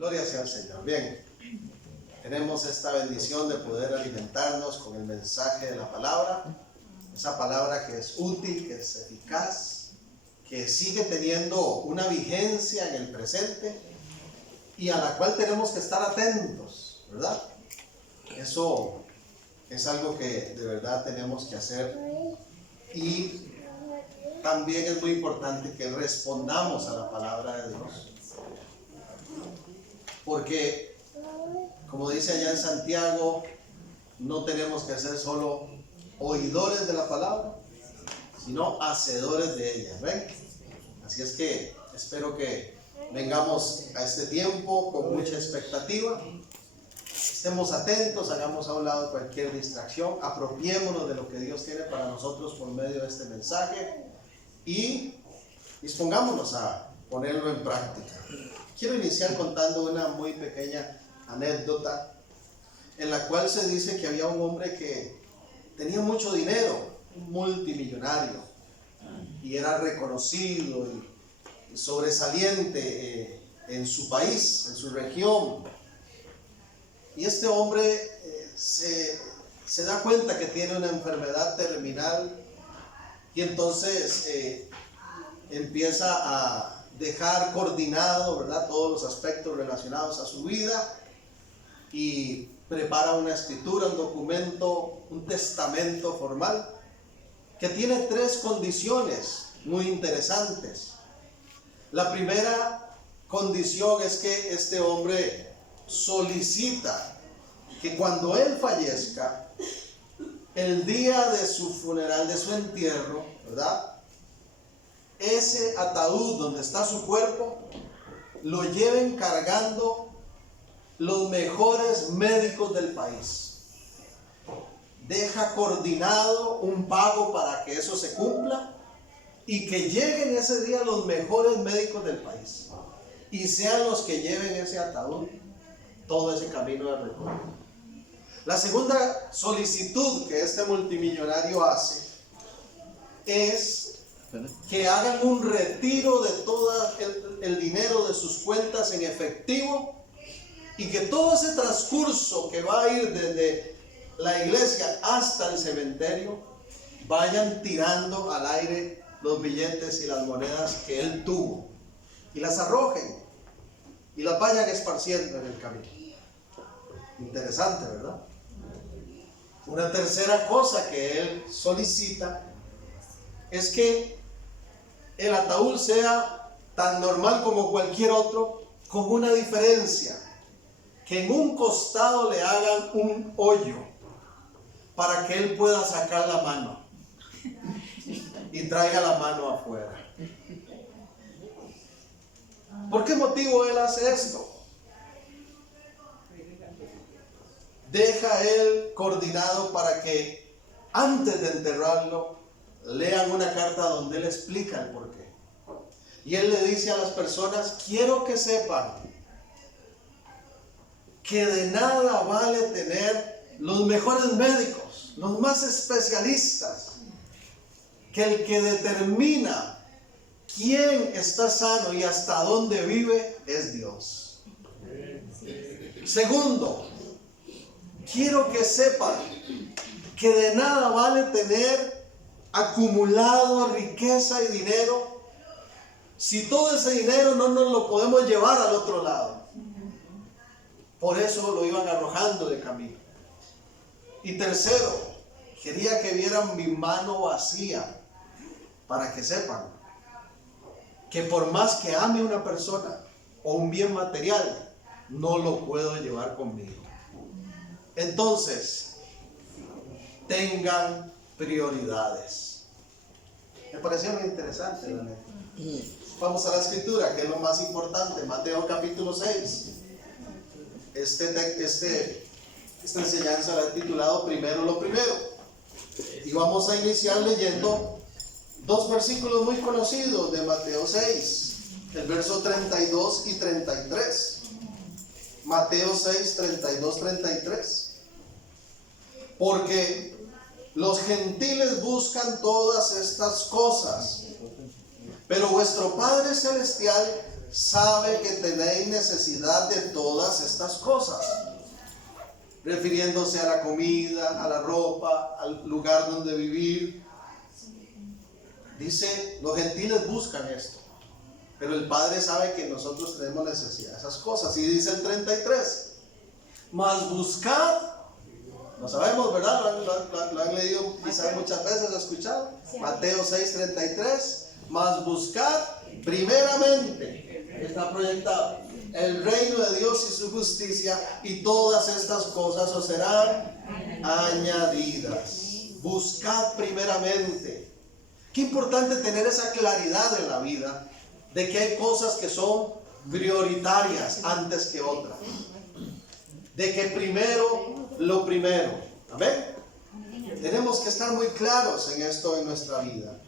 Gloria sea al Señor. Bien, tenemos esta bendición de poder alimentarnos con el mensaje de la palabra. Esa palabra que es útil, que es eficaz, que sigue teniendo una vigencia en el presente y a la cual tenemos que estar atentos, ¿verdad? Eso es algo que de verdad tenemos que hacer, y también es muy importante que respondamos a la palabra de Dios, porque como dice allá en Santiago, no tenemos que ser solo oidores de la palabra, sino hacedores de ella. ¿Ven? Así es que espero que vengamos a este tiempo con mucha expectativa, estemos atentos, hagamos a un lado cualquier distracción, apropiémonos de lo que Dios tiene para nosotros por medio de este mensaje y dispongámonos a ponerlo en práctica. Quiero iniciar contando una muy pequeña anécdota en la cual se dice que había un hombre que tenía mucho dinero, un multimillonario, y era reconocido y sobresaliente en su país, en su región. Y este hombre se da cuenta que tiene una enfermedad terminal y entonces empieza a dejar coordinado, ¿verdad?, todos los aspectos relacionados a su vida y prepara una escritura, un documento, un testamento formal que tiene 3 condiciones muy interesantes. La primera condición es que este hombre solicita que cuando él fallezca, el día de su funeral, de su entierro, ¿verdad?, ese ataúd donde está su cuerpo lo lleven cargando los mejores médicos del país. Deja coordinado un pago para que eso se cumpla y que lleguen ese día los mejores médicos del país y sean los que lleven ese ataúd todo ese camino de recorrido. La segunda solicitud que este multimillonario hace es que hagan un retiro de todo el dinero de sus cuentas en efectivo y que todo ese transcurso que va a ir desde la iglesia hasta el cementerio vayan tirando al aire los billetes y las monedas que él tuvo y las arrojen y las vayan esparciendo en el camino. Interesante, ¿verdad? Una tercera cosa que él solicita es que el ataúd sea tan normal como cualquier otro, con una diferencia: que en un costado le hagan un hoyo para que él pueda sacar la mano y traiga la mano afuera. ¿Por qué motivo él hace esto? Deja él coordinado para que antes de enterrarlo lean una carta donde él explica el porqué. Y él le dice a las personas: quiero que sepan que de nada vale tener los mejores médicos, los más especialistas, que el que determina quién está sano y hasta dónde vive es Dios. Segundo, quiero que sepan que de nada vale tener acumulado riqueza y dinero si todo ese dinero no nos lo podemos llevar al otro lado. Por eso lo iban arrojando de camino. Y tercero, quería que vieran mi mano vacía para que sepan que por más que ame una persona o un bien material, no lo puedo llevar conmigo. Entonces, tengan prioridades. Me pareció muy interesante, ¿verdad? Vamos a la escritura, que es lo más importante. Mateo capítulo 6. Esta enseñanza la he titulado Primero lo Primero. Y vamos a iniciar leyendo 2 versículos muy conocidos de Mateo 6. El verso 32 y 33. Mateo 6, 32, 33. Porque los gentiles buscan todas estas cosas, pero vuestro Padre Celestial sabe que tenéis necesidad de todas estas cosas, refiriéndose a la comida, a la ropa, al lugar donde vivir. Dice, los gentiles buscan esto, pero el Padre sabe que nosotros tenemos necesidad de esas cosas. Y dice el 33, mas buscad, no sabemos, ¿verdad? Lo han leído quizás muchas veces, lo han escuchado. Mateo 6:33, mas buscad primeramente, ahí está proyectado, el reino de Dios y su justicia, y todas estas cosas os serán añadidas. Buscad primeramente. Qué importante tener esa claridad en la vida, de que hay cosas que son prioritarias antes que otras. De que primero lo primero. ¿Amén? Tenemos que estar muy claros en esto en nuestra vida.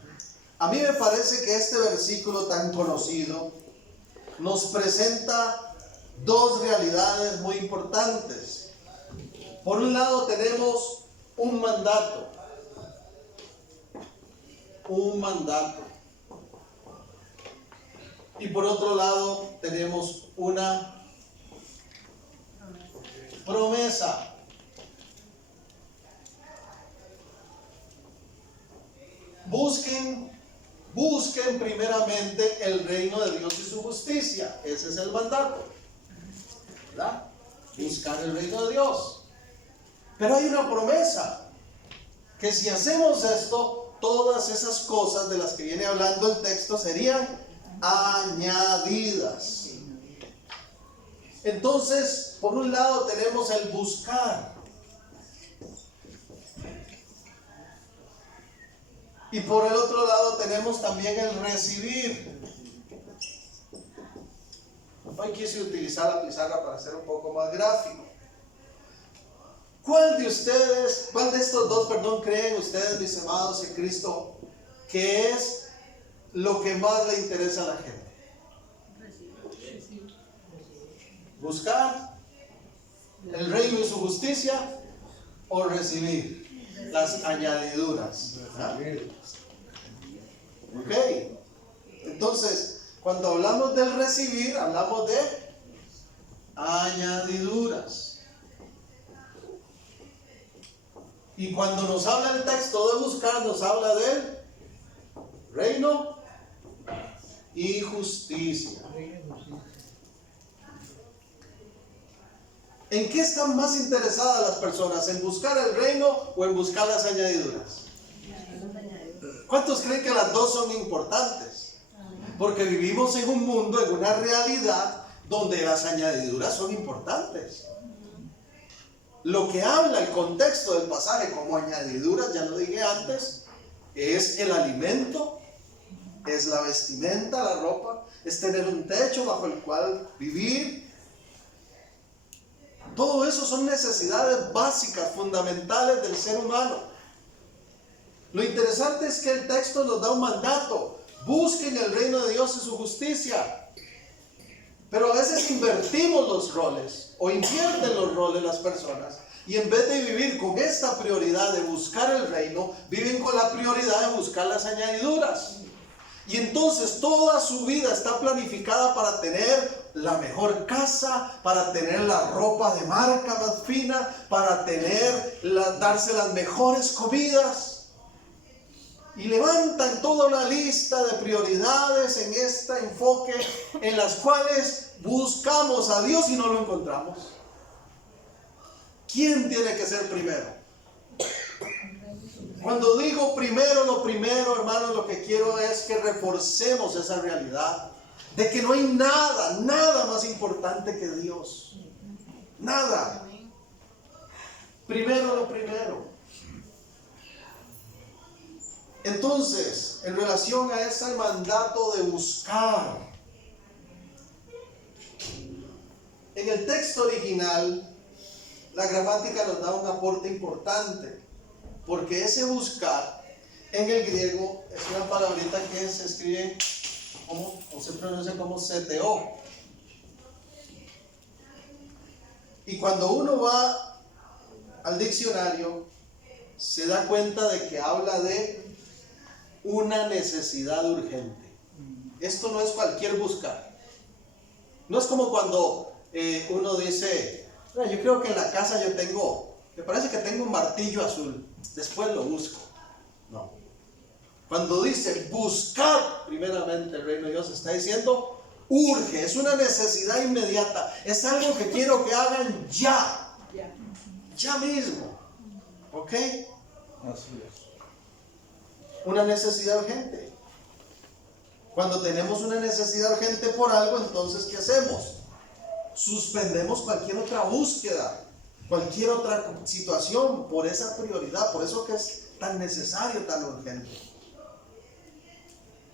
A mí me parece que este versículo tan conocido nos presenta dos realidades muy importantes. Por un lado tenemos un mandato. Y por otro lado tenemos una promesa. Busquen primeramente el reino de Dios y su justicia. Ese es el mandato, ¿verdad? Buscar el reino de Dios. Pero hay una promesa, que si hacemos esto, todas esas cosas de las que viene hablando el texto serían añadidas. Entonces, por un lado tenemos el buscar, y por el otro lado tenemos también el recibir. Hoy quise utilizar la pizarra para ser un poco más gráfico. ¿Cuál de estos dos, creen ustedes, mis amados en Cristo, que es lo que más le interesa a la gente? ¿Buscar el reino y su justicia o recibir las añadiduras? ¿Ah? Ok. Entonces, cuando hablamos del recibir, hablamos de añadiduras. Y cuando nos habla el texto de buscar, nos habla del reino y justicia. ¿En qué están más interesadas las personas? ¿En buscar el reino o en buscar las añadiduras? ¿Cuántos creen que las dos son importantes? Porque vivimos en un mundo, en una realidad donde las añadiduras son importantes. Lo que habla el contexto del pasaje como añadiduras, ya lo dije antes, es el alimento, es la vestimenta, la ropa, es tener un techo bajo el cual vivir. Todo eso son necesidades básicas, fundamentales del ser humano. Lo interesante es que el texto nos da un mandato: busquen el reino de Dios y su justicia. Pero a veces invertimos los roles, o invierten los roles las personas, y en vez de vivir con esta prioridad de buscar el reino, viven con la prioridad de buscar las añadiduras. Y entonces toda su vida está planificada para tener la mejor casa, para tener la ropa de marca más fina, para darse las mejores comidas. Y levantan toda una lista de prioridades en este enfoque, en las cuales buscamos a Dios y no lo encontramos. ¿Quién tiene que ser primero? Cuando digo primero, lo primero, hermanos, lo que quiero es que reforcemos esa realidad de que no hay nada más importante que Dios. Nada. Primero lo primero. Entonces, en relación a ese mandato de buscar, en el texto original, la gramática nos da un aporte importante, porque ese buscar, en el griego, es una palabrita que se escribe o se pronuncia como seteo. Y cuando uno va al diccionario, se da cuenta de que habla de una necesidad urgente. Esto no es cualquier buscar. No es como cuando uno dice, yo creo que en la casa yo tengo, me parece que tengo un martillo azul, después lo busco. No. Cuando dice buscar primeramente el reino de Dios, está diciendo urge, es una necesidad inmediata, es algo que quiero que hagan ya, ya mismo. ¿Ok? Así es. Una necesidad urgente. Cuando tenemos una necesidad urgente por algo, entonces ¿qué hacemos? Suspendemos cualquier otra búsqueda, cualquier otra situación por esa prioridad, por eso que es tan necesario, tan urgente.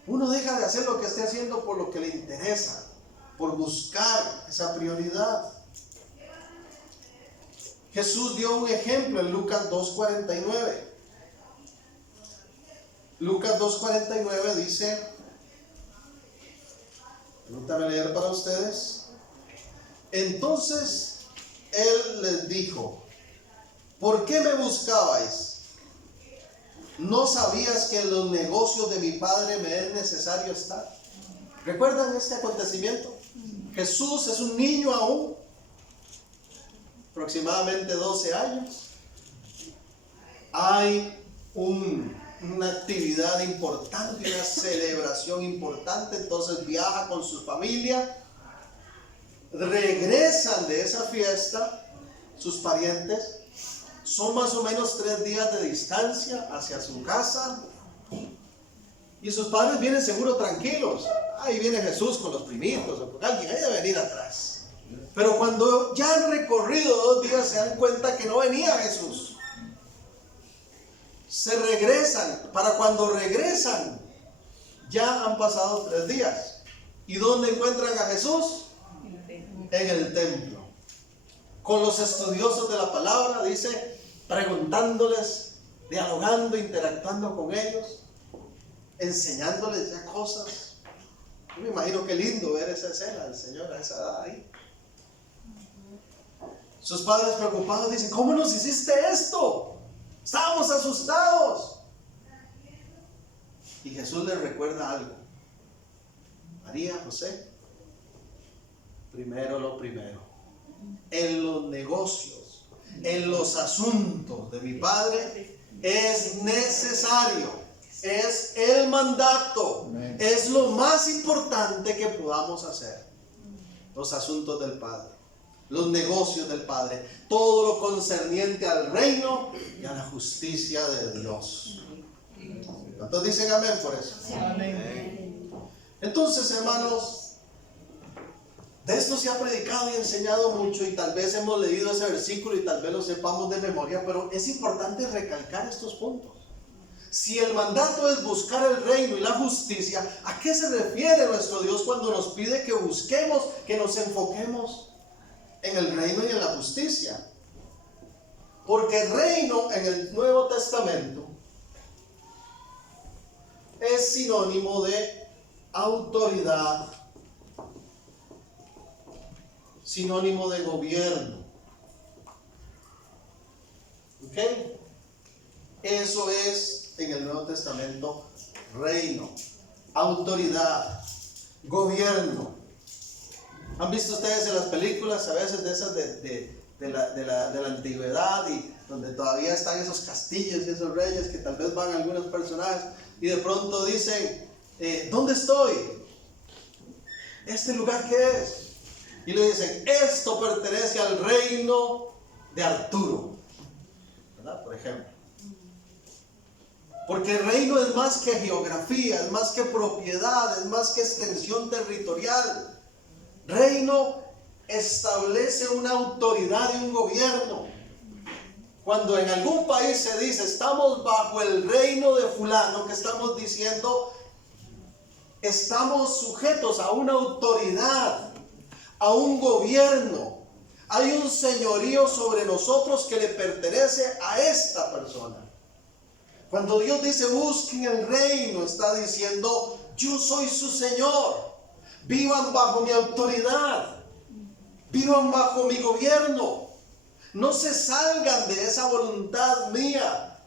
Uno deja de hacer lo que esté haciendo por lo que le interesa, por buscar esa prioridad. Jesús dio un ejemplo en Lucas 2:49. Lucas 2:49 dice, permítame leer para ustedes. Entonces él les dijo, ¿por qué me buscabais? ¿No sabías que en los negocios de mi Padre me es necesario estar? ¿Recuerdan este acontecimiento? Jesús es un niño aún, aproximadamente 12 años. Hay una actividad importante, una celebración importante, entonces viaja con su familia, regresan de esa fiesta, sus parientes, son más o menos 3 días de distancia hacia su casa, y sus padres vienen seguro tranquilos. Ahí viene Jesús con los primitos o con alguien, ahí debe venir atrás. Pero cuando ya han recorrido 2 días se dan cuenta que no venía Jesús. Se regresan, para cuando regresan ya han pasado 3 días. ¿Y dónde encuentran a Jesús? En el templo. Con los estudiosos de la palabra, dice, preguntándoles, dialogando, interactuando con ellos, enseñándoles ya cosas. Yo me imagino qué lindo ver esa escena del Señor a esa edad ahí. Sus padres preocupados dicen, ¿cómo nos hiciste esto? Estábamos asustados. Y Jesús les recuerda algo. María, José, primero lo primero. En los negocios, en los asuntos de mi Padre, es necesario, es el mandato, es lo más importante que podamos hacer. Los asuntos del Padre, los negocios del Padre, todo lo concerniente al reino y a la justicia de Dios. ¿Cuántos dicen amén por eso? Amén. Entonces, hermanos, de esto se ha predicado y enseñado mucho, y tal vez hemos leído ese versículo y tal vez lo sepamos de memoria, pero es importante recalcar estos puntos. Si el mandato es buscar el reino y la justicia, ¿a qué se refiere nuestro Dios cuando nos pide que busquemos, que nos enfoquemos en el reino y en la justicia? Porque el reino en el Nuevo Testamento es sinónimo de autoridad, sinónimo de gobierno. ¿Ok? Eso es en el Nuevo Testamento reino, autoridad, gobierno. ¿Han visto ustedes en las películas a veces de esas de la antigüedad, y donde todavía están esos castillos y esos reyes que tal vez van algunos personajes y de pronto dicen, ¿dónde estoy? ¿Este lugar qué es? Y le dicen, esto pertenece al reino de Arturo, ¿verdad? Por ejemplo. Porque el reino es más que geografía, es más que propiedad, es más que extensión territorial. Reino establece una autoridad y un gobierno. Cuando en algún país se dice, estamos bajo el reino de fulano, que estamos diciendo, estamos sujetos a una autoridad, a un gobierno. Hay un señorío sobre nosotros que le pertenece a esta persona. Cuando Dios dice busquen el reino, está diciendo yo soy su Señor. Vivan bajo mi autoridad, vivan bajo mi gobierno. No se salgan de esa voluntad mía.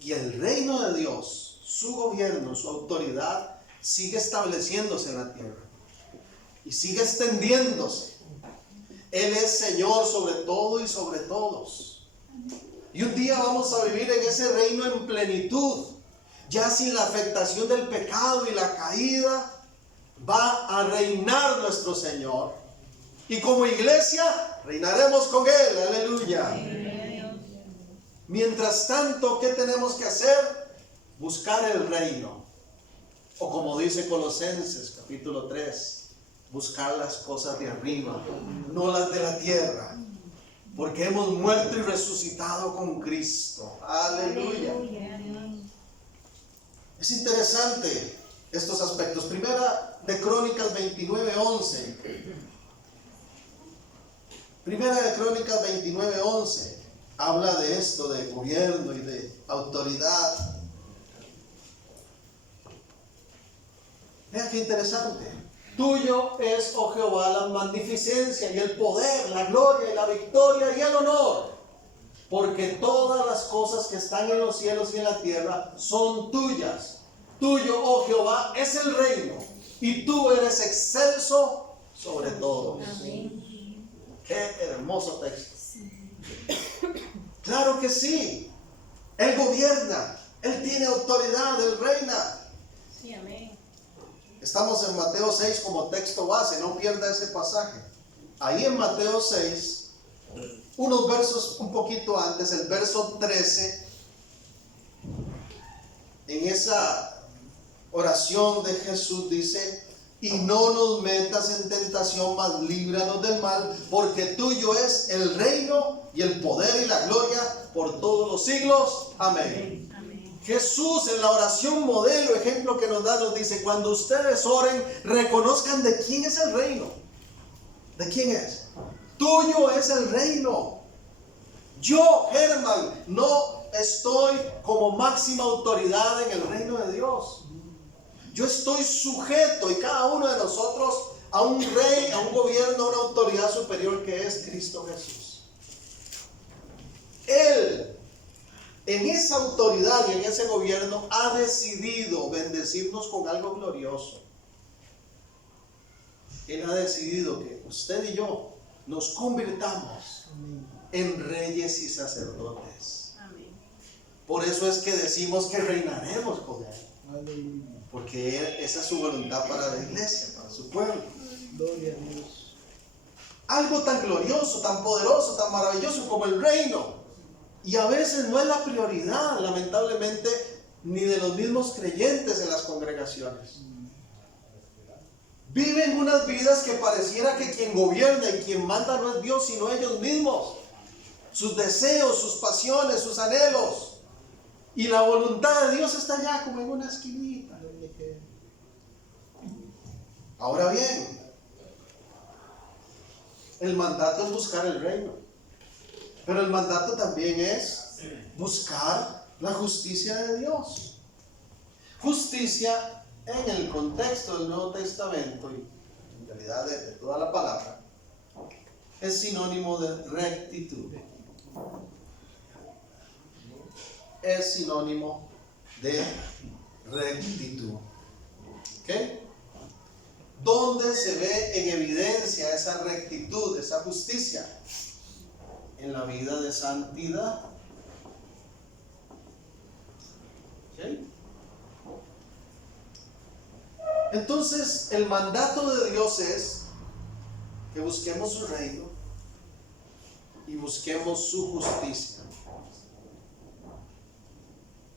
Y el reino de Dios, su gobierno, su autoridad, sigue estableciéndose en la tierra. y sigue extendiéndose. Él es Señor sobre todo y sobre todos. Y un día vamos a vivir en ese reino en plenitud, ya sin la afectación del pecado y la caída. Va a reinar nuestro Señor. Y como iglesia reinaremos con Él. Aleluya. Mientras tanto, ¿qué tenemos que hacer? Buscar el reino. O como dice Colosenses capítulo 3, buscar las cosas de arriba, no las de la tierra. Porque hemos muerto y resucitado con Cristo. Aleluya. Es interesante estos aspectos. Primera de Crónicas 29:11. Primera de Crónicas 29:11 habla de esto, de gobierno y de autoridad. Vea qué interesante. Tuyo es, oh Jehová, la magnificencia y el poder, la gloria y la victoria y el honor, porque todas las cosas que están en los cielos y en la tierra son tuyas. Tuyo, oh Jehová, es el reino, y tú eres excelso sobre todos. Amén. Qué hermoso texto. Claro que sí. Él gobierna, Él tiene autoridad, Él reina. Sí, amén. Estamos en Mateo 6 como texto base, no pierda ese pasaje. Ahí en Mateo 6, unos versos un poquito antes, el verso 13, en esa oración de Jesús dice: y no nos metas en tentación, mas líbranos del mal, porque tuyo es el reino y el poder y la gloria por todos los siglos. Amén. Amén. Jesús en la oración modelo, ejemplo que nos da, nos dice: cuando ustedes oren, reconozcan de quién es el reino. ¿De quién es? Tuyo es el reino. Yo, Germán, no estoy como máxima autoridad en el reino de Dios. Yo estoy sujeto, y cada uno de nosotros, a un rey, a un gobierno, a una autoridad superior que es Cristo Jesús. Él, en esa autoridad y en ese gobierno, ha decidido bendecirnos con algo glorioso. Él ha decidido que usted y yo nos convirtamos en reyes y sacerdotes. Amén. Por eso es que decimos que reinaremos con Él. Aleluya. Porque esa es su voluntad para la iglesia, para su pueblo. Gloria a Dios. Algo tan glorioso, tan poderoso, tan maravilloso como el reino. Y a veces no es la prioridad, lamentablemente, ni de los mismos creyentes en las congregaciones. Viven unas vidas que pareciera que quien gobierna y quien manda no es Dios, sino ellos mismos. Sus deseos, sus pasiones, sus anhelos. Y la voluntad de Dios está allá como en una esquinita. Ahora bien, el mandato es buscar el reino. Pero el mandato también es buscar la justicia de Dios. Justicia en el contexto del Nuevo Testamento y en realidad de toda la palabra es sinónimo de rectitud. Es sinónimo de rectitud. ¿Ok? ¿Dónde se ve en evidencia esa rectitud, esa justicia? En la vida de santidad. ¿Sí? Entonces, el mandato de Dios es que busquemos su reino y busquemos su justicia.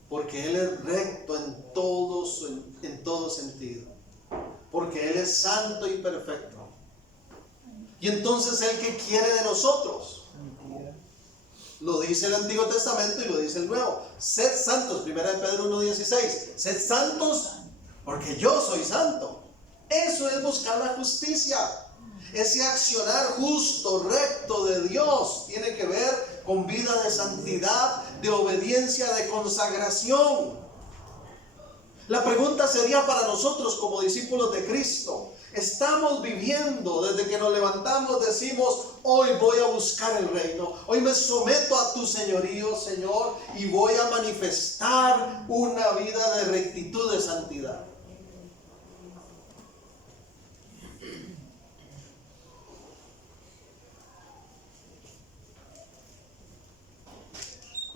Porque Él es recto en todo sentido. Porque Él es santo y perfecto. Y entonces Él, ¿qué quiere de nosotros? Lo dice el Antiguo Testamento y lo dice el Nuevo. Sed santos, 1 Pedro 1:16. Sed santos porque yo soy santo. Eso es buscar la justicia. Ese accionar justo, recto de Dios tiene que ver con vida de santidad, de obediencia, de consagración. La pregunta sería para nosotros como discípulos de Cristo: ¿estamos viviendo desde que nos levantamos, decimos, hoy voy a buscar el reino, hoy me someto a tu señorío, Señor, y voy a manifestar una vida de rectitud, de santidad?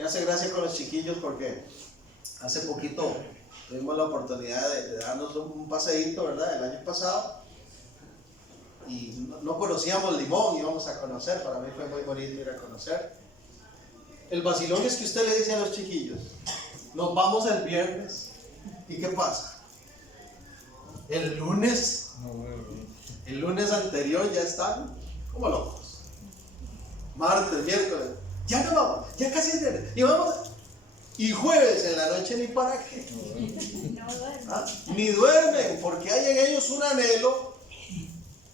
Me hace gracia con los chiquillos porque hace poquito tuvimos la oportunidad de darnos un paseíto, ¿verdad? El año pasado. Y no conocíamos Limón, íbamos a conocer. Para mí fue muy bonito ir a conocer. El vacilón es que usted le dice a los chiquillos: nos vamos el viernes. ¿Y qué pasa? El lunes anterior ya están como locos. Martes, miércoles, ya no vamos, ya casi es viernes. Y vamos. Y jueves en la noche ni para qué. Ni duermen, porque hay en ellos un anhelo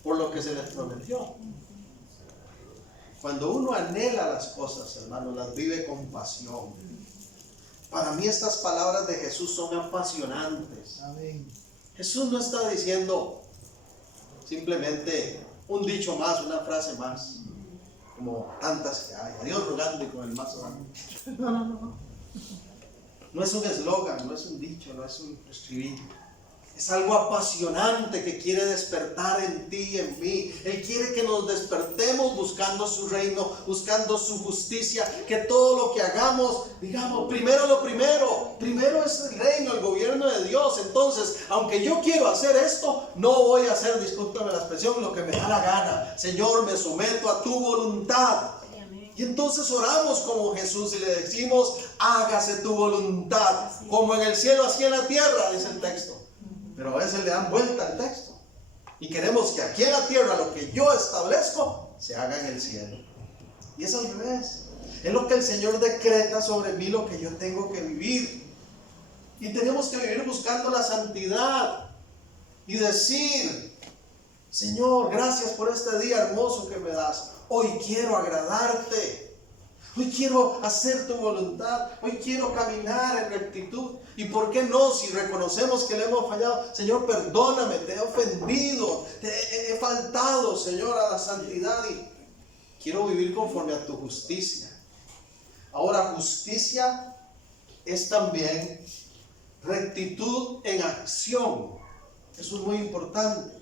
por lo que se les prometió. Cuando uno anhela las cosas, hermanos, las vive con pasión. Para mí estas palabras de Jesús son apasionantes. Amén. Jesús no está diciendo simplemente un dicho más, una frase más, como tantas que hay, a Dios rogando y con el mazo dando. No. No es un eslogan, no es un dicho, no es un estribillo. Es algo apasionante que quiere despertar en ti y en mí. Él quiere que nos despertemos buscando su reino, buscando su justicia, que todo lo que hagamos, digamos, primero lo primero es el reino, el gobierno de Dios. Entonces, aunque yo quiero hacer esto, no voy a hacer, discúlpame la expresión, lo que me da la gana. Señor, me someto a tu voluntad. Y entonces oramos como Jesús y le decimos: hágase tu voluntad, como en el cielo así en la tierra, dice el texto. Pero a veces le dan vuelta al texto y queremos que aquí en la tierra lo que yo establezco se haga en el cielo. Y es al revés. Es lo que el Señor decreta sobre mí, lo que yo tengo que vivir. Y tenemos que vivir buscando la santidad y decir: Señor, gracias por este día hermoso que me das. Hoy quiero agradarte. Hoy quiero hacer tu voluntad. Hoy quiero caminar en rectitud. ¿Y por qué no? Si reconocemos que le hemos fallado: Señor, perdóname, te he ofendido, te he faltado, Señor, a la santidad, y quiero vivir conforme a tu justicia. Ahora, justicia es también rectitud en acción. Eso es muy importante.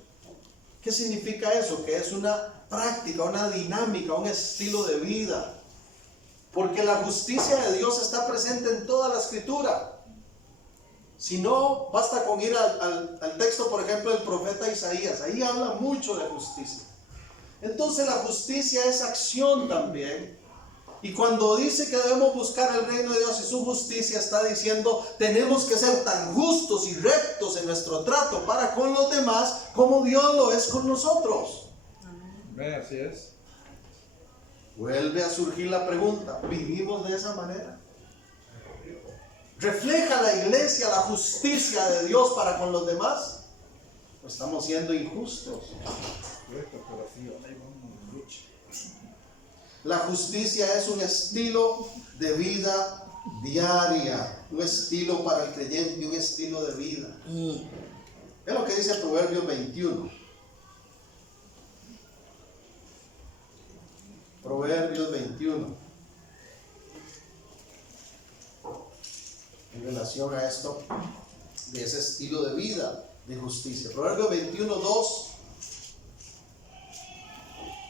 ¿Qué significa eso? Que es una práctica, una dinámica, un estilo de vida. Porque la justicia de Dios está presente en toda la Escritura. Si no, basta con ir al texto, por ejemplo, del profeta Isaías. Ahí habla mucho de justicia. Entonces la justicia es acción también. Y cuando dice que debemos buscar el reino de Dios y su justicia, está diciendo: tenemos que ser tan justos y rectos en nuestro trato para con los demás como Dios lo es con nosotros. Amén, así es. Vuelve a surgir la pregunta: ¿vivimos de esa manera? ¿Refleja la iglesia la justicia de Dios para con los demás? ¿O estamos siendo injustos? La justicia es un estilo de vida diaria, un estilo para el creyente, un estilo de vida. Es lo que dice Proverbios 21. Proverbios 21. En relación a esto, de ese estilo de vida de justicia. Proverbios 21:2.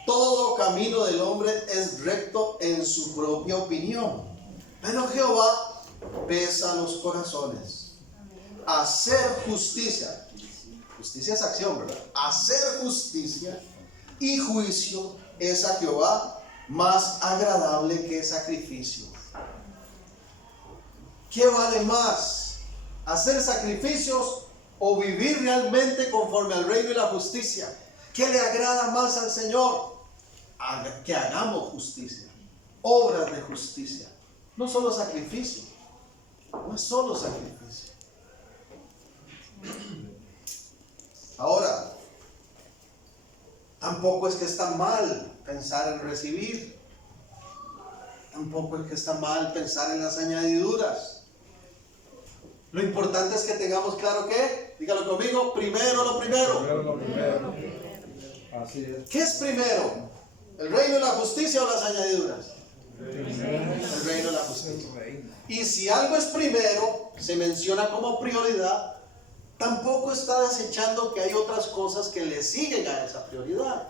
Todo camino del hombre es recto en su propia opinión, pero Jehová pesa los corazones. Hacer justicia es acción, ¿verdad? Hacer justicia y juicio es a Jehová más agradable que sacrificio. ¿Qué vale más? ¿Hacer sacrificios o vivir realmente conforme al reino y la justicia? ¿Qué le agrada más al Señor? Que hagamos justicia, obras de justicia, no solo sacrificio. No es solo sacrificio. Ahora, tampoco es que está mal pensar en recibir. Tampoco es que está mal pensar en las añadiduras. Lo importante es que tengamos claro que, dígalo conmigo, primero lo primero. Primero lo primero. Así es. ¿Qué es primero? ¿El reino y la justicia o las añadiduras? El reino y la justicia. Y si algo es primero, se menciona como prioridad, tampoco está desechando que hay otras cosas que le siguen a esa prioridad.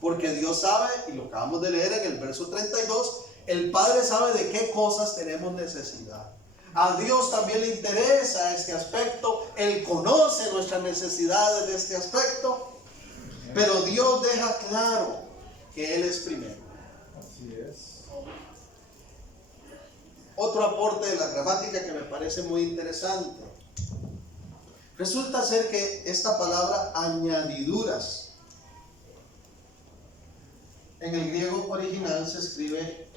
Porque Dios sabe, y lo acabamos de leer en el verso 32, El Padre sabe de qué cosas tenemos necesidad. A Dios también le interesa este aspecto. Él conoce nuestras necesidades de este aspecto. Pero Dios deja claro que Él es primero. Así es. Otro aporte de la gramática que me parece muy interesante. Resulta ser que esta palabra añadiduras en el griego original se escribe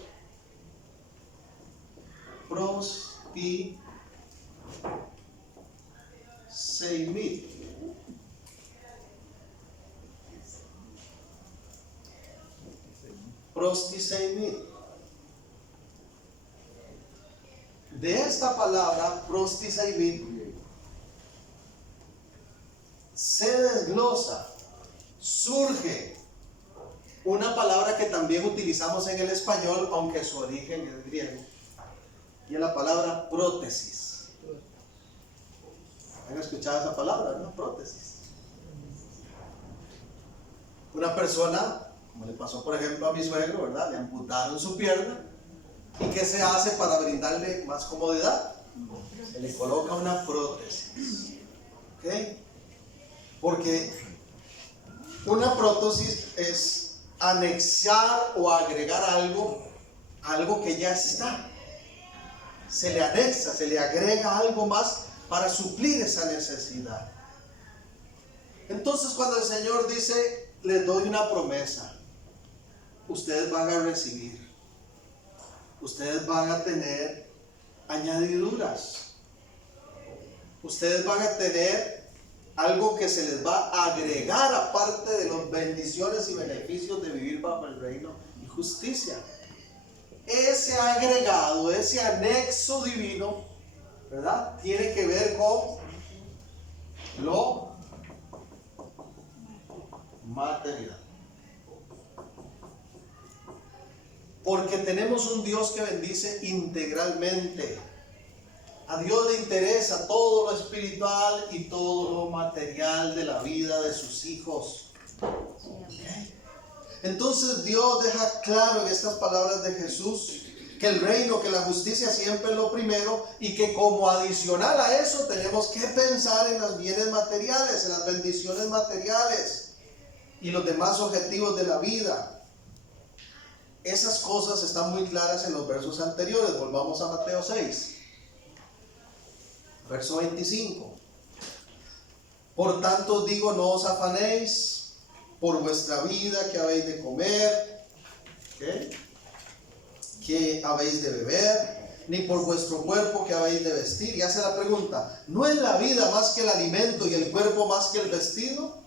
prostiseimit. Prostiseimit. De esta palabra prostiseimit se desglosa, surge una palabra que también utilizamos en el español, aunque su origen es griego, y es la palabra prótesis. ¿Han escuchado esa palabra, no? Prótesis. Una persona, como le pasó por ejemplo a mi suegro, ¿verdad? Le amputaron su pierna. ¿Y qué se hace para brindarle más comodidad? Se le coloca una prótesis. ¿Ok? Porque una prótesis es anexar o agregar algo que ya está. Se le anexa, se le agrega algo más para suplir esa necesidad. Entonces cuando el Señor dice, les doy una promesa, ustedes van a recibir. Ustedes van a tener añadiduras. Ustedes van a tener algo que se les va a agregar aparte de las bendiciones y beneficios de vivir bajo el reino y justicia. Ese agregado, ese anexo divino, ¿verdad? Tiene que ver con lo material. Porque tenemos un Dios que bendice integralmente. A Dios le interesa todo lo espiritual y todo lo material de la vida de sus hijos. ¿Okay? Entonces Dios deja claro en estas palabras de Jesús que el reino, que la justicia siempre es lo primero, y que como adicional a eso tenemos que pensar en los bienes materiales, en las bendiciones materiales y los demás objetivos de la vida. Esas cosas están muy claras en los versos anteriores. Volvamos a Mateo 6, verso 25. Por tanto os digo, no os afanéis por vuestra vida, que habéis de comer, que habéis de beber, ni por vuestro cuerpo, que habéis de vestir. Y hace la pregunta, ¿no es la vida más que el alimento y el cuerpo más que el vestido?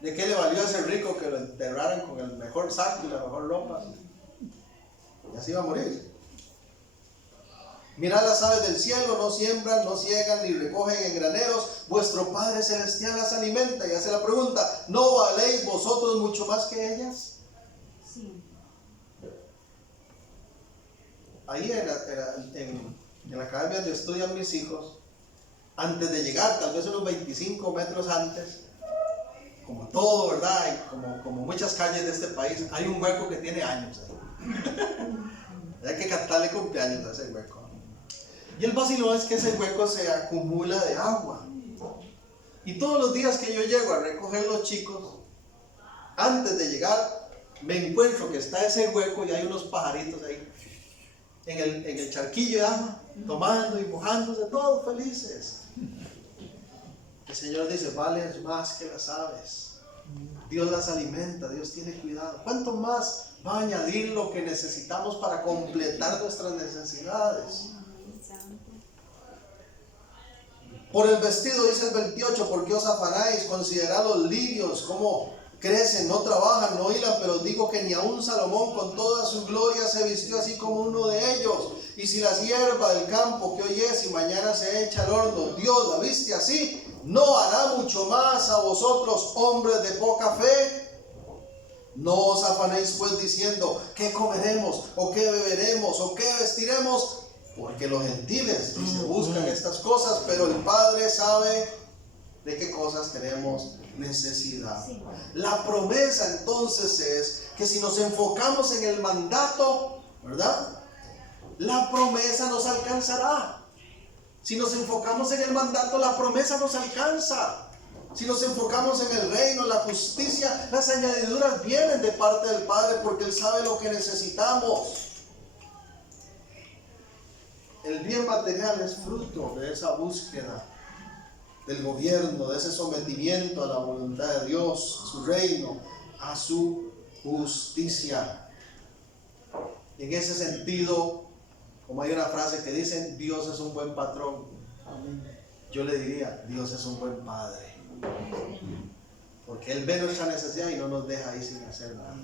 ¿De qué le valió a ese rico que lo enterraran con el mejor saco y la mejor ropa? Y así va a morir. Mirad las aves del cielo, no siembran, no ciegan, ni recogen en graneros. Vuestro Padre Celestial las alimenta. Y hace la pregunta, ¿no valéis vosotros mucho más que ellas? Sí. Ahí en la academia donde estudian mis hijos, antes de llegar, tal vez unos 25 metros antes, como todo, ¿verdad? Y como muchas calles de este país, hay un hueco que tiene años ahí. Hay que cantarle cumpleaños a ese hueco. Y el vacilón es que ese hueco se acumula de agua. Y todos los días que yo llego a recoger los chicos, antes de llegar, me encuentro que está ese hueco y hay unos pajaritos ahí en el charquillo de agua, tomando y mojándose, todos felices. El Señor dice, valen más que las aves. Dios las alimenta, Dios tiene cuidado. ¿Cuánto más va a añadir lo que necesitamos para completar nuestras necesidades? Por el vestido, dice el 28, ¿por qué os afanáis? Considerad los lirios, cómo crecen, no trabajan, no hilan, pero os digo que ni aun Salomón con toda su gloria se vistió así como uno de ellos. Y si la hierba del campo que hoy es y mañana se echa al horno, Dios la viste así, ¿no hará mucho más a vosotros, hombres de poca fe? No os afanéis pues diciendo, ¿qué comeremos? ¿O qué beberemos? ¿O qué vestiremos? Porque los gentiles, dice, buscan estas cosas, pero el Padre sabe de qué cosas cosas tenemos necesidad. Sí. La promesa entonces es que si nos enfocamos en el mandato, ¿verdad? La promesa nos alcanzará. Si nos enfocamos en el mandato, la promesa nos alcanza. Si nos enfocamos en el reino, la justicia, las añadiduras vienen de parte del Padre porque Él sabe lo que necesitamos. El bien material es fruto de esa búsqueda del gobierno, de ese sometimiento a la voluntad de Dios, a su reino, a su justicia. En ese sentido, como hay una frase que dice, Dios es un buen patrón. Yo le diría, Dios es un buen padre. Porque Él ve nuestra necesidad y no nos deja ahí sin hacer nada.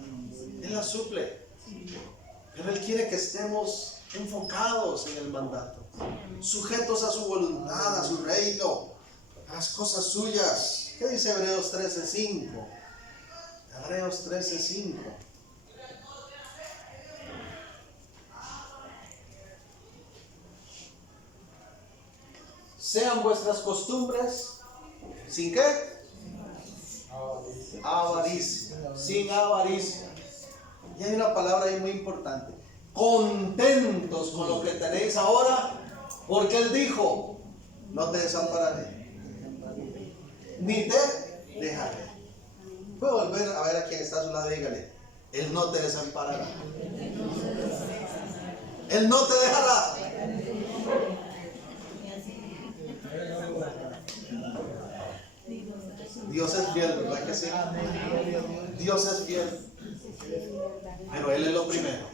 Él la suple. Pero Él quiere que estemos enfocados en el mandato, sujetos a su voluntad, a su reino, a las cosas suyas. ¿Qué dice Hebreos 13:5? Hebreos 13:5. Sean vuestras costumbres, ¿sin qué? Avaricia, sin avaricia. Y hay una palabra ahí muy importante. Contentos con lo que tenéis ahora, porque Él dijo, no te desampararé, ni te dejaré. Puedo volver a ver a quien está a su lado y dígale, Él no te desamparará. Él no te dejará. Dios es fiel, ¿verdad que sí? Dios es fiel. Pero Él es lo primero.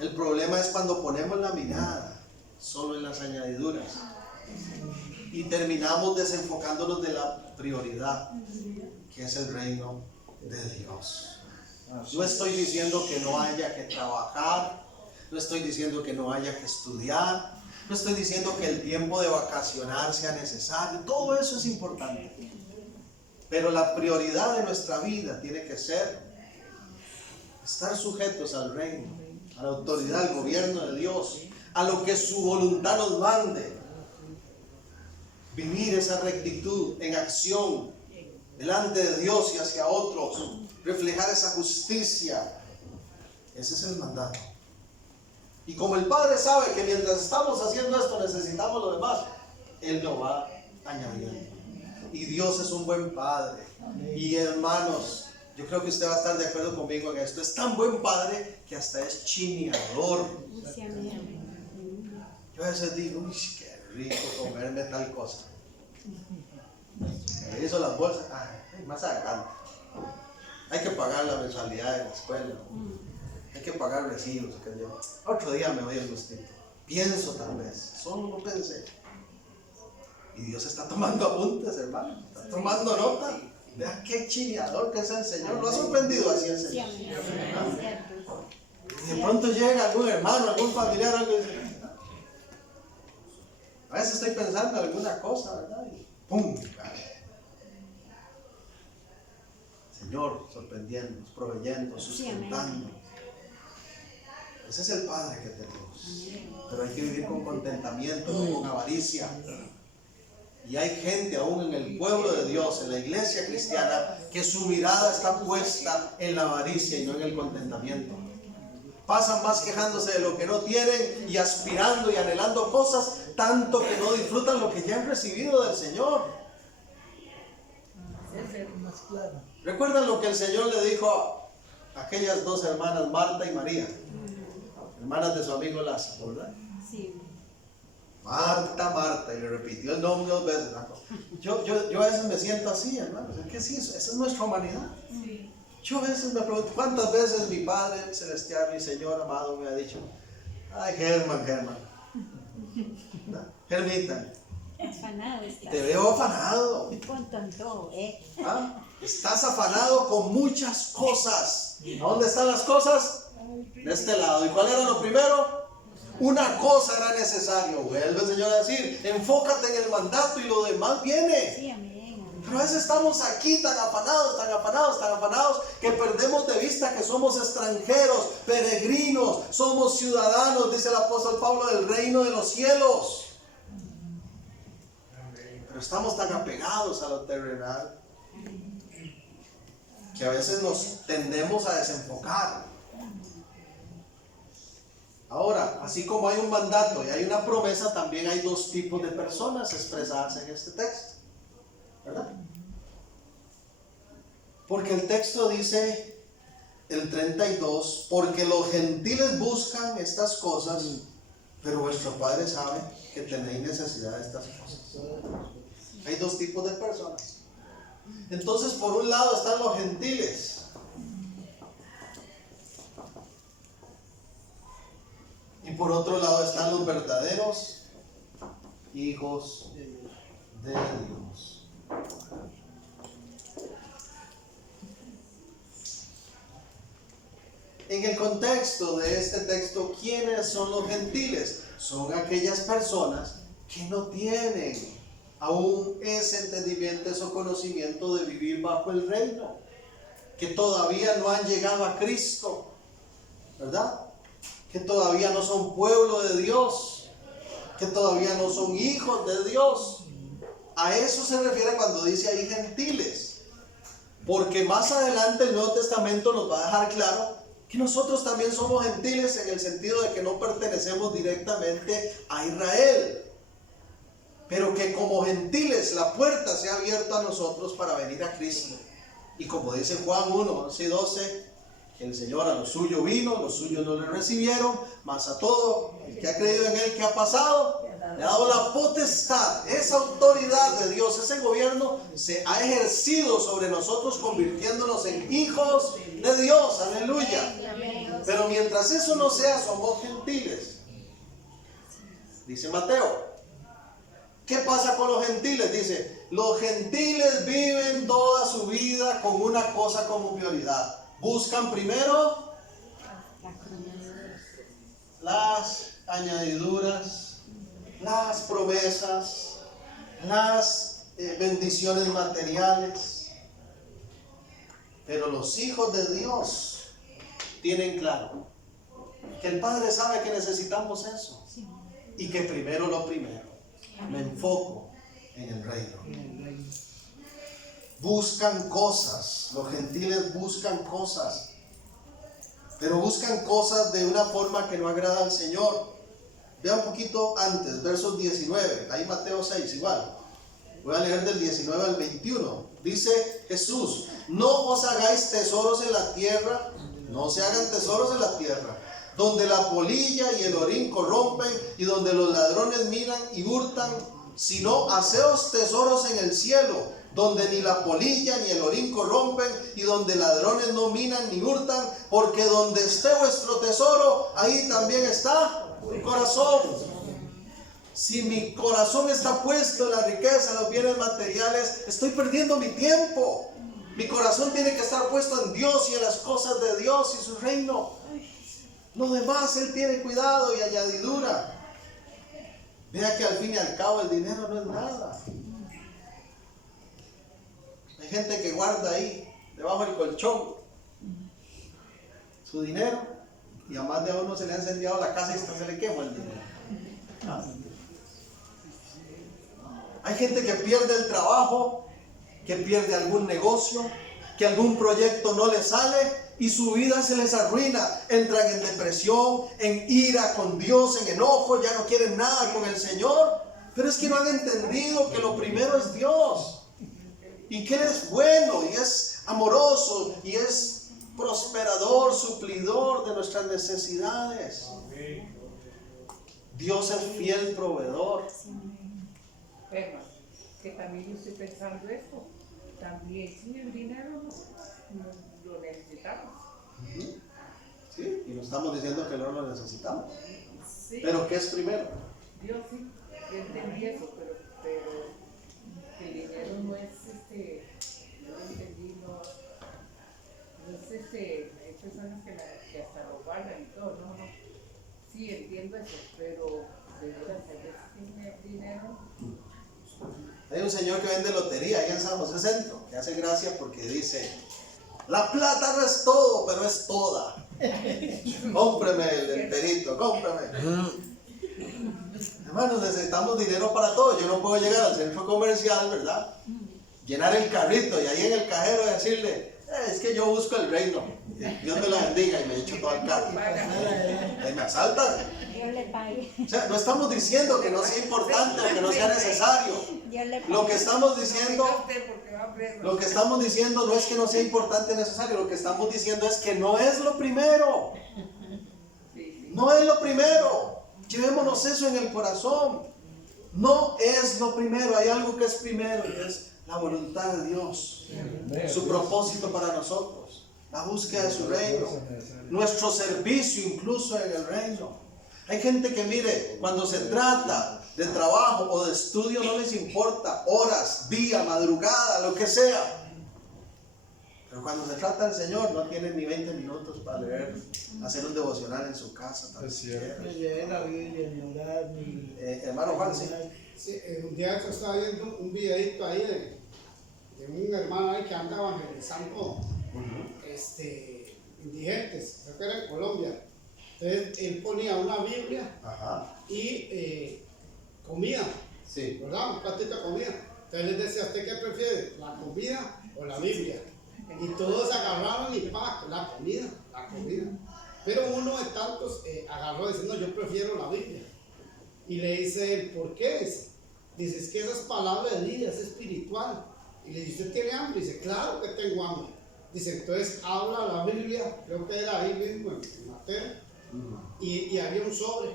El problema es cuando ponemos la mirada solo en las añadiduras y terminamos desenfocándonos de la prioridad, que es el reino de Dios. No estoy diciendo que no haya que trabajar, no estoy diciendo que no haya que estudiar, no estoy diciendo que el tiempo de vacacionar sea necesario. Todo eso es importante. Pero la prioridad de nuestra vida tiene que ser estar sujetos al reino, a la autoridad, al gobierno de Dios, a lo que su voluntad nos mande. Vivir esa rectitud en acción delante de Dios y hacia otros. Reflejar esa justicia. Ese es el mandato. Y como el Padre sabe que mientras estamos haciendo esto necesitamos lo demás, Él lo va añadiendo. Y Dios es un buen Padre. Y hermanos, yo creo que usted va a estar de acuerdo conmigo en esto. Es tan buen Padre que hasta es chineador. Yo a veces digo, uy, qué rico comerme tal cosa. Me hizo las bolsas, más adelante. Hay que pagar la mensualidad de la escuela. Hay que pagar recibos. Otro día me doy el gustito. Pienso tal vez, solo lo pensé. Y Dios está tomando apuntes, hermano. Está tomando nota. Vea qué chineador que es el Señor. ¿Lo ha sorprendido así el Señor? Y de pronto llega algún hermano, algún familiar, algo y dice, a veces estoy pensando en alguna cosa, ¿verdad? Y ¡pum! Señor, sorprendiendo, proveyendo, sustentando. Ese es el Padre que tenemos. Pero hay que vivir con contentamiento, no con avaricia. Y hay gente aún en el pueblo de Dios, en la iglesia cristiana, que su mirada está puesta en la avaricia y no en el contentamiento. Pasan más quejándose de lo que no tienen y aspirando y anhelando cosas, tanto que no disfrutan lo que ya han recibido del Señor. ¿Recuerdan lo que el Señor le dijo a aquellas dos hermanas, Marta y María? Hermanas de su amigo Lázaro, ¿verdad? Sí. Marta, Marta, y le repitió el nombre 2 veces. Yo a veces me siento así, hermanos. Es que sí, esa es nuestra humanidad. Sí. Yo a veces me pregunto, ¿cuántas veces mi Padre Celestial, mi Señor amado, me ha dicho, ay, Germán, Germita, Afanado está. te veo afanado. Con tonto, Estás afanado con muchas cosas. ¿A dónde están las cosas? De este lado. ¿Y cuál era lo primero? Una cosa era necesario. Vuelve el Señor a decir, enfócate en el mandato y lo demás viene. Sí, amén. Pero a veces estamos aquí tan afanados, que perdemos de vista que somos extranjeros, peregrinos, somos ciudadanos, dice el apóstol Pablo, del reino de los cielos. Pero estamos tan apegados a lo terrenal que a veces nos tendemos a desenfocar. Ahora, así como hay un mandato y hay una promesa, también hay dos tipos de personas expresadas en este texto, ¿verdad? Porque el texto dice, el 32, porque los gentiles buscan estas cosas, pero vuestro Padre sabe que tenéis necesidad de estas cosas. Hay dos tipos de personas. Entonces, por un lado están los gentiles. Y por otro lado están los verdaderos hijos de Dios. En el contexto de este texto, ¿quiénes son los gentiles? Son aquellas personas que no tienen aún ese entendimiento, ese conocimiento de vivir bajo el reino, que todavía no han llegado a Cristo, ¿verdad? Que todavía no son pueblo de Dios, que todavía no son hijos de Dios. A eso se refiere cuando dice ahí gentiles, porque más adelante el Nuevo Testamento nos va a dejar claro que nosotros también somos gentiles en el sentido de que no pertenecemos directamente a Israel, pero que como gentiles la puerta se ha abierto a nosotros para venir a Cristo. Y como dice Juan 1, 11 y 12, que el Señor a lo suyo vino, los suyos no le recibieron, mas a todo el que ha creído en Él, ¿qué ha pasado? Le ha dado la potestad, esa autoridad de Dios, ese gobierno se ha ejercido sobre nosotros, convirtiéndonos en hijos de Dios, aleluya. Pero mientras eso no sea, somos gentiles. Dice Mateo. ¿Qué pasa con los gentiles? Dice, los gentiles viven toda su vida con una cosa como prioridad. Buscan primero las añadiduras, las promesas, las bendiciones materiales. Pero los hijos de Dios tienen claro que el Padre sabe que necesitamos eso y que primero lo primero. Me enfoco en el reino. Buscan cosas, los gentiles buscan cosas, pero buscan cosas de una forma que no agrada al Señor. Vea un poquito antes, versos 19, ahí Mateo 6 igual. Voy a leer del 19 al 21. Dice Jesús, no os hagáis tesoros en la tierra, no se hagan tesoros en la tierra, donde la polilla y el orín corrompen y donde los ladrones minan y hurtan, sino haceos tesoros en el cielo, donde ni la polilla ni el orín corrompen y donde ladrones no minan ni hurtan, porque donde esté vuestro tesoro, ahí también está mi corazón. Si mi corazón está puesto en la riqueza, en los bienes materiales, estoy perdiendo mi tiempo. Mi corazón tiene que estar puesto en Dios y en las cosas de Dios y su reino. Lo demás Él tiene cuidado y añadidura. Vea que al fin y al cabo el dinero no es nada. Hay gente que guarda ahí, debajo del colchón, su dinero, y a más de uno se le ha encendido la casa y hasta se le quema el dinero. Hay gente que pierde el trabajo, que pierde algún negocio, que algún proyecto no le sale y su vida se les arruina. Entran en depresión, en ira con Dios, en enojo, ya no quieren nada con el Señor. Pero es que no han entendido que lo primero es Dios y que Él es bueno y es amoroso y es prosperador, suplidor de nuestras necesidades. Dios es fiel proveedor. Pero que también yo estoy pensando esto, también sin el dinero no lo necesitamos. Sí, y no estamos diciendo que no lo necesitamos. Sí. Pero ¿qué es primero? Yo sí, yo entendí eso, pero que el dinero no es yo lo entendí, no es hay personas que hasta lo guardan y todo, no. Sí, entiendo eso, pero de verdad, a veces tiene dinero. Hay un señor que vende lotería ahí en San José Centro, que hace gracia porque dice, la plata no es todo, pero es toda. Cómpreme el enterito, cómpreme. Hermanos, necesitamos dinero para todo. Yo no puedo llegar al centro comercial, ¿verdad? Llenar el carrito y ahí en el cajero decirle, es que yo busco el reino. Dios me la bendiga y me echo todo el carro. Ahí me asaltan. Dios le pague. O sea, no estamos diciendo que no sea importante o que no sea necesario. Dios le pague. Lo que estamos diciendo no es que no sea importante o necesario. Lo que estamos diciendo es que no es lo primero. No es lo primero. Llevémonos eso en el corazón. No es lo primero. Hay algo que es primero y es la voluntad de Dios. Su propósito para nosotros. La búsqueda de su reino. Nuestro servicio incluso en el reino. Hay gente que mire, cuando se trata de trabajo o de estudio no les importa horas, día, madrugada, lo que sea. Pero cuando se trata del Señor no tienen ni 20 minutos para leer, hacer un devocional en su casa. Es cierto. Ni leer la Biblia, ni orar, ni... Hermano Juan, sí. Sí, un día yo estaba viendo un videito ahí de un hermano ahí que anda evangelizando indigentes, creo que era en Colombia. Entonces él ponía una Biblia y comida, Sí. ¿verdad? Un platito de comida. Entonces les decía, ¿usted qué prefiere? ¿La comida o la Biblia? Y todos agarraron y la comida. Pero uno de tantos agarró y dice, no, yo prefiero la Biblia. Y le dice él, ¿por qué? Dice, es que esa es palabra de vida, es espiritual. Y le dice, ¿usted tiene hambre? Dice, claro que tengo hambre. Dice, entonces habla la Biblia, creo que era ahí mismo en Mateo. Y había un sobre.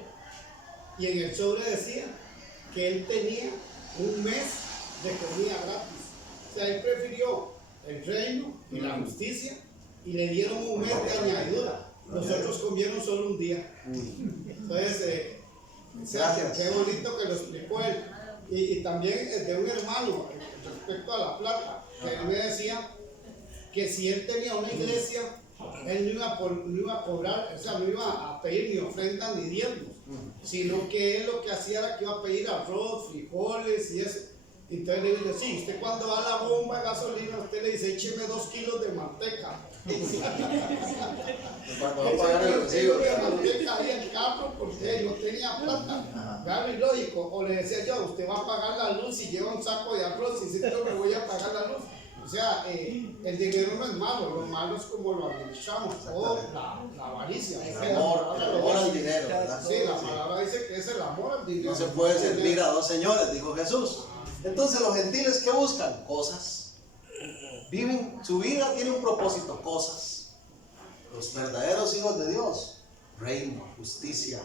Y en el sobre decía que él tenía un mes de comida gratis. O sea, él prefirió el reino y la justicia y le dieron un mes de añadidura. Los otros comieron solo un día. Entonces, Gracias. qué bonito que lo explicó él. Y también de un hermano respecto a la plata, que él me decía que si él tenía una iglesia, él no iba a cobrar, o sea, no iba a pedir ni ofrendas ni diezmos, sino que él lo que hacía era que iba a pedir arroz, frijoles y eso. Entonces le digo, sí, usted cuando va a la bomba de gasolina, usted le dice, écheme 2 kilos de manteca. Cuando va a pagar el recibo. De manteca ahí en el carro porque no tenía plata. Claro, y lógico. O le decía yo, usted va a pagar la luz y lleva un saco de arroz y si yo me voy a pagar la luz. O sea, el dinero no es malo, lo malo es como lo administramos, o la avaricia. El amor al dinero, ¿verdad? Sí, la palabra dice que es el amor al dinero. No se puede servir a dos señores, dijo Jesús. Entonces los gentiles, ¿qué buscan? Cosas. Viven, su vida tiene un propósito, cosas. Los verdaderos hijos de Dios, reino, justicia,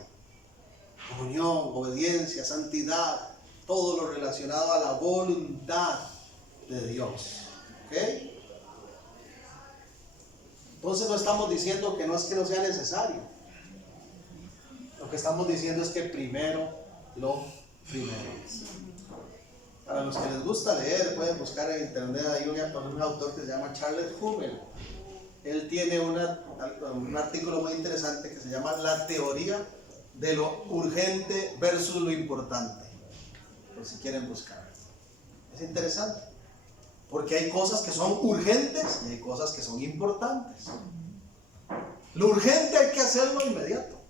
comunión, obediencia, santidad, todo lo relacionado a la voluntad de Dios. ¿Ok? Entonces no estamos diciendo que no es que no sea necesario. Lo que estamos diciendo es que primero lo primero. Para los que les gusta leer, pueden buscar en internet, hay un autor que se llama Charles Hummel. Él tiene un artículo muy interesante que se llama La teoría de lo urgente versus lo importante. Por si quieren buscar. Es interesante. Porque hay cosas que son urgentes y hay cosas que son importantes. Lo urgente hay que hacerlo inmediato.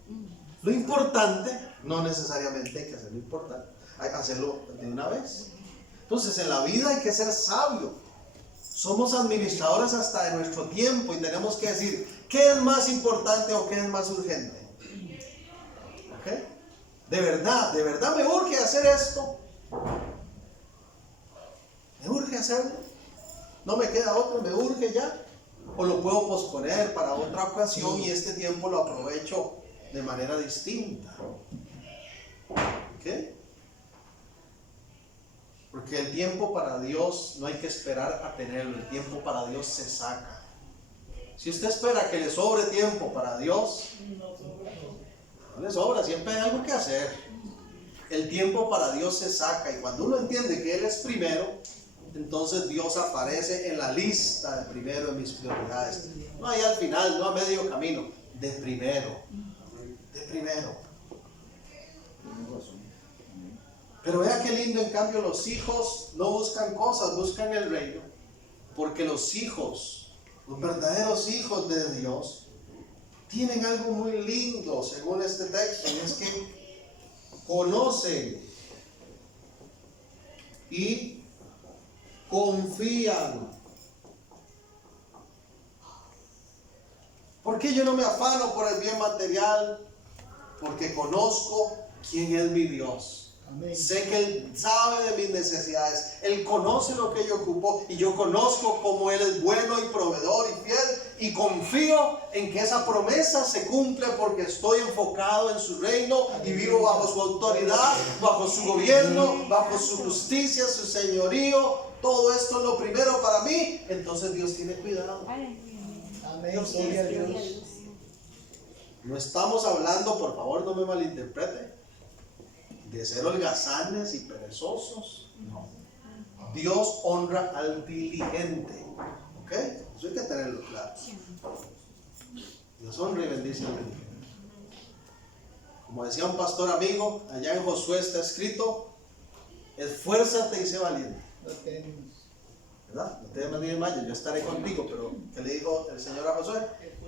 Lo importante no necesariamente hay que hacerlo importante. Hay que hacerlo de una vez. Entonces en la vida hay que ser sabio. Somos administradores hasta de nuestro tiempo y tenemos que decir qué es más importante o qué es más urgente. ¿Ok? De verdad me urge hacer esto. Me urge hacerlo. No me queda otro, me urge ya. O lo puedo posponer para otra ocasión y este tiempo lo aprovecho de manera distinta. ¿Ok? Porque el tiempo para Dios no hay que esperar a tenerlo, el tiempo para Dios se saca. Si usted espera que le sobre tiempo para Dios, no le sobra, siempre hay algo que hacer. El tiempo para Dios se saca y cuando uno entiende que Él es primero, entonces Dios aparece en la lista de primero en mis prioridades. No ahí al final, no a medio camino, de primero. De primero. Pero vea qué lindo, en cambio los hijos no buscan cosas, buscan el reino. Porque los hijos, los verdaderos hijos de Dios, tienen algo muy lindo según este texto. Y es que conocen y confían. ¿Por qué yo no me afano por el bien material? Porque conozco quién es mi Dios. Amén. Sé que Él sabe de mis necesidades. Él conoce lo que yo ocupo y yo conozco cómo Él es bueno y proveedor y fiel, y confío en que esa promesa se cumple porque estoy enfocado en su reino y vivo bajo su autoridad, bajo su gobierno, bajo su justicia, su señorío. Todo esto es lo primero para mí. Entonces Dios tiene cuidado. Amén. Dios Gloria a tiene Dios. No estamos hablando, por favor no me malinterprete, de ser holgazanes y perezosos. No. Dios honra al diligente. ¿Ok? Eso hay que tenerlo claro. Dios honra y bendice al diligente. Como decía un pastor amigo, allá en Josué está escrito: esfuérzate y sé valiente. Lo tenemos. ¿Verdad? No te desmayes, Mayo, yo estaré contigo. Pero ¿qué le dijo el Señor a Josué?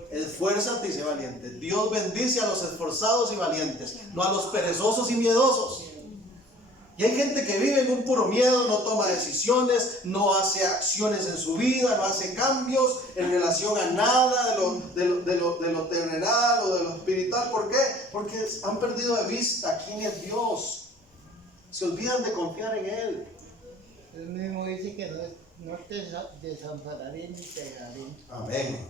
Esfuérzate y sé valiente. Dios bendice a los esforzados y valientes, no a los perezosos y miedosos. Y hay gente que vive en un puro miedo, no toma decisiones, no hace acciones en su vida, no hace cambios en relación a nada de lo terrenal o de lo espiritual. ¿Por qué? Porque han perdido de vista quién es Dios. Se olvidan de confiar en Él. Él mismo dice que no te desampararé ni te dejaré. Amén.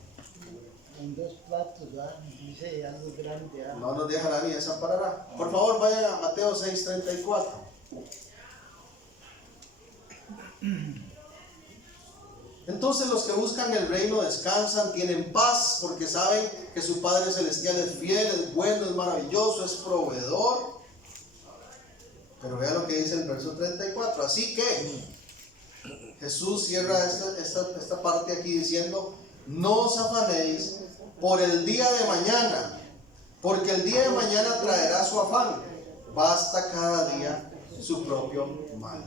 En dos platos, ¿verdad? Dice algo grande. ¿Verdad? No nos dejará ni desamparará. Por favor, vayan a Mateo 6:34. Entonces los que buscan el reino descansan, tienen paz, porque saben que su Padre Celestial es fiel, es bueno, es maravilloso, es proveedor. Pero vea lo que dice el verso 34. Así que Jesús cierra esta parte aquí diciendo: no os afanéis por el día de mañana, porque el día de mañana traerá su afán. Basta cada día su propio mal.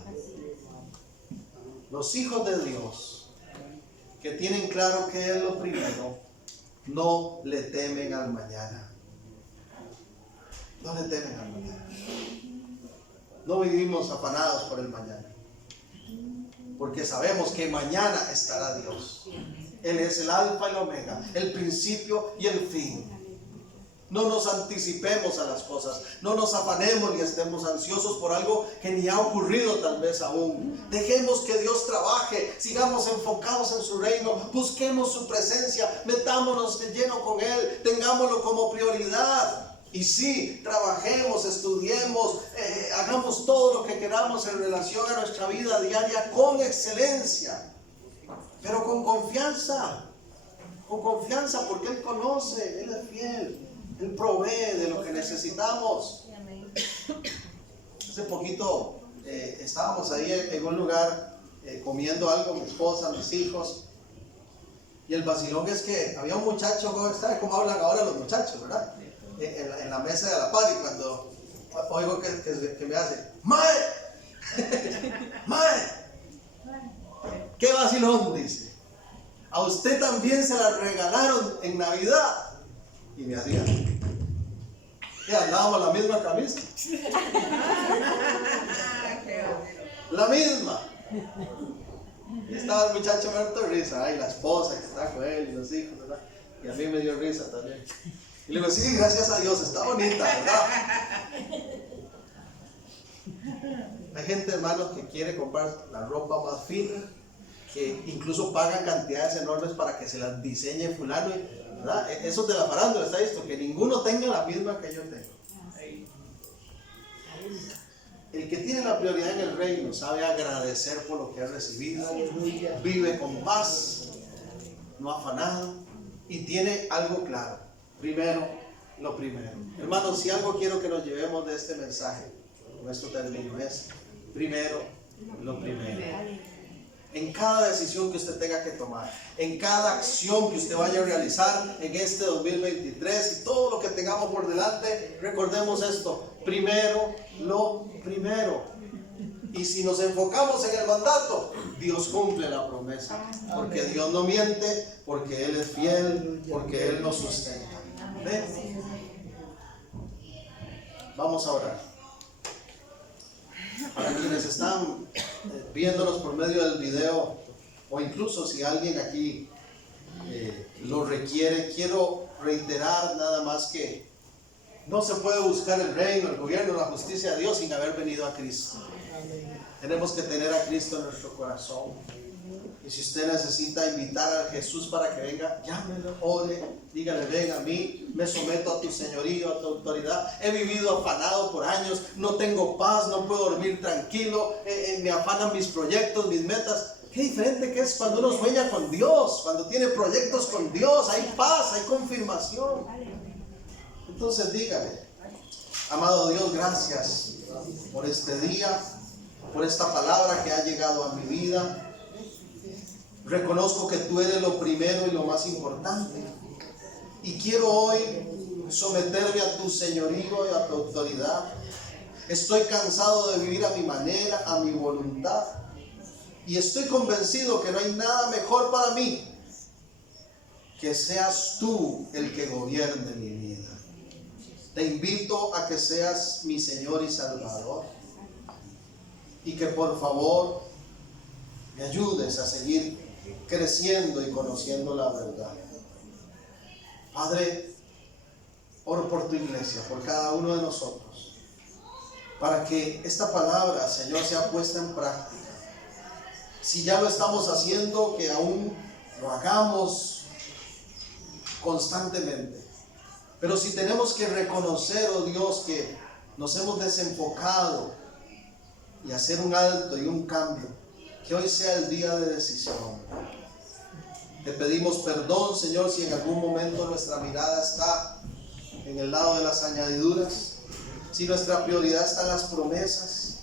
Los hijos de Dios, que tienen claro que es lo primero, no le temen al mañana. No le temen al mañana. No vivimos afanados por el mañana, porque sabemos que mañana estará Dios. Él es el alfa y el omega, el principio y el fin. No nos anticipemos a las cosas, no nos afanemos ni estemos ansiosos por algo que ni ha ocurrido tal vez aún. Dejemos que Dios trabaje, sigamos enfocados en su reino, busquemos su presencia, metámonos de lleno con Él, tengámoslo como prioridad. Y sí, trabajemos, estudiemos, hagamos todo lo que queramos en relación a nuestra vida diaria con excelencia, pero con confianza, porque Él conoce, Él es fiel. Él provee de lo que necesitamos. Hace poquito estábamos ahí en un lugar comiendo algo, mi esposa, mis hijos. Y el vacilón es que había un muchacho, ¿sabe cómo hablan ahora los muchachos, verdad? En la mesa de la par, y cuando oigo que me hace: ¡Mae! ¡Mae! ¿Qué vacilón? Dice: a usted también se la regalaron en Navidad. Y me hacía, y andábamos la misma camisa, la misma. Y estaba el muchacho muerto de risa, y la esposa que está con él, y los hijos, ¿verdad? Y a mí me dio risa también. Y le digo: sí, gracias a Dios, está bonita, ¿verdad? Hay gente, hermanos, que quiere comprar la ropa más fina, que incluso pagan cantidades enormes para que se las diseñe fulano, ¿verdad? Eso de la farándula, está esto, que ninguno tenga la misma que yo tengo. El que tiene la prioridad en el reino sabe agradecer por lo que ha recibido, vive con paz, no afanado, y tiene algo claro: primero, lo primero. Hermanos, si algo quiero que nos llevemos de este mensaje, con esto termino, es primero, lo primero. En cada decisión que usted tenga que tomar, en cada acción que usted vaya a realizar en este 2023 y todo lo que tengamos por delante, recordemos esto: primero, lo primero. Y si nos enfocamos en el mandato, Dios cumple la promesa, porque Dios no miente, porque Él es fiel, porque Él nos sustenta. ¿Ven? Vamos a orar. Para quienes están viéndonos por medio del video, o incluso si alguien aquí lo requiere, quiero reiterar nada más que no se puede buscar el reino, el gobierno, la justicia de Dios sin haber venido a Cristo. Tenemos que tener a Cristo en nuestro corazón. Y si usted necesita invitar a Jesús para que venga, llámelo, ore, dígale: ven a mí, me someto a tu señorío, a tu autoridad. He vivido afanado por años, no tengo paz, no puedo dormir tranquilo, me afanan mis proyectos, mis metas. Qué diferente que es cuando uno sueña con Dios, cuando tiene proyectos con Dios, hay paz, hay confirmación. Entonces dígale: amado Dios, gracias por este día, por esta palabra que ha llegado a mi vida. Reconozco que tú eres lo primero y lo más importante. Y quiero hoy someterme a tu señorío y a tu autoridad. Estoy cansado de vivir a mi manera, a mi voluntad. Y estoy convencido que no hay nada mejor para mí que seas tú el que gobierne mi vida. Te invito a que seas mi Señor y Salvador. Y que por favor me ayudes a seguir creciendo y conociendo la verdad. Padre, oro por tu iglesia, por cada uno de nosotros, para que esta palabra, Señor, sea puesta en práctica. Si ya lo estamos haciendo, que aún lo hagamos constantemente. Pero si tenemos que reconocer, oh Dios, que nos hemos desenfocado y hacer un alto y un cambio, que hoy sea el día de decisión. Te pedimos perdón, Señor, si en algún momento nuestra mirada está en el lado de las añadiduras, si nuestra prioridad está en las promesas,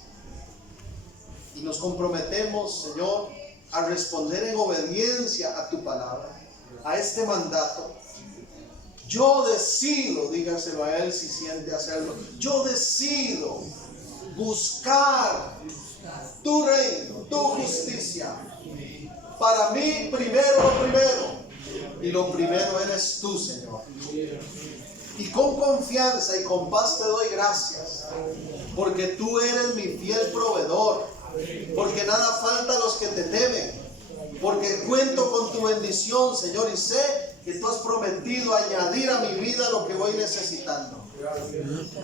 y nos comprometemos, Señor, a responder en obediencia a tu palabra, a este mandato. Yo decido, dígaselo a él si siente hacerlo, yo decido buscar tu reino, tu justicia. Para mí primero lo primero, y lo primero eres tú, Señor. Y con confianza y con paz te doy gracias, porque tú eres mi fiel proveedor, porque nada falta a los que te temen, porque cuento con tu bendición, Señor, y sé que tú has prometido añadir a mi vida lo que voy necesitando.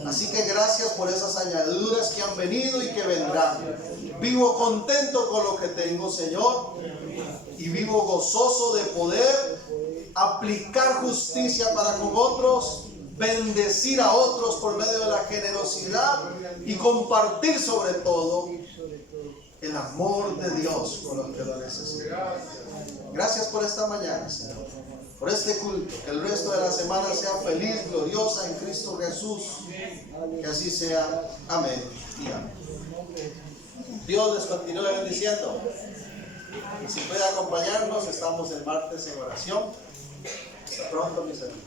Así que gracias por esas añadiduras que han venido y que vendrán. Vivo contento con lo que tengo, Señor, y vivo gozoso de poder aplicar justicia para con otros, bendecir a otros por medio de la generosidad y compartir sobre todo el amor de Dios con los que lo necesitan. Gracias por esta mañana, Señor, por este culto. Que el resto de la semana sea feliz, gloriosa en Cristo Jesús. Que así sea. Amén y amén. Dios les continúe bendiciendo. Y si puede acompañarnos, estamos el martes en oración. Hasta pronto, mis hermanos.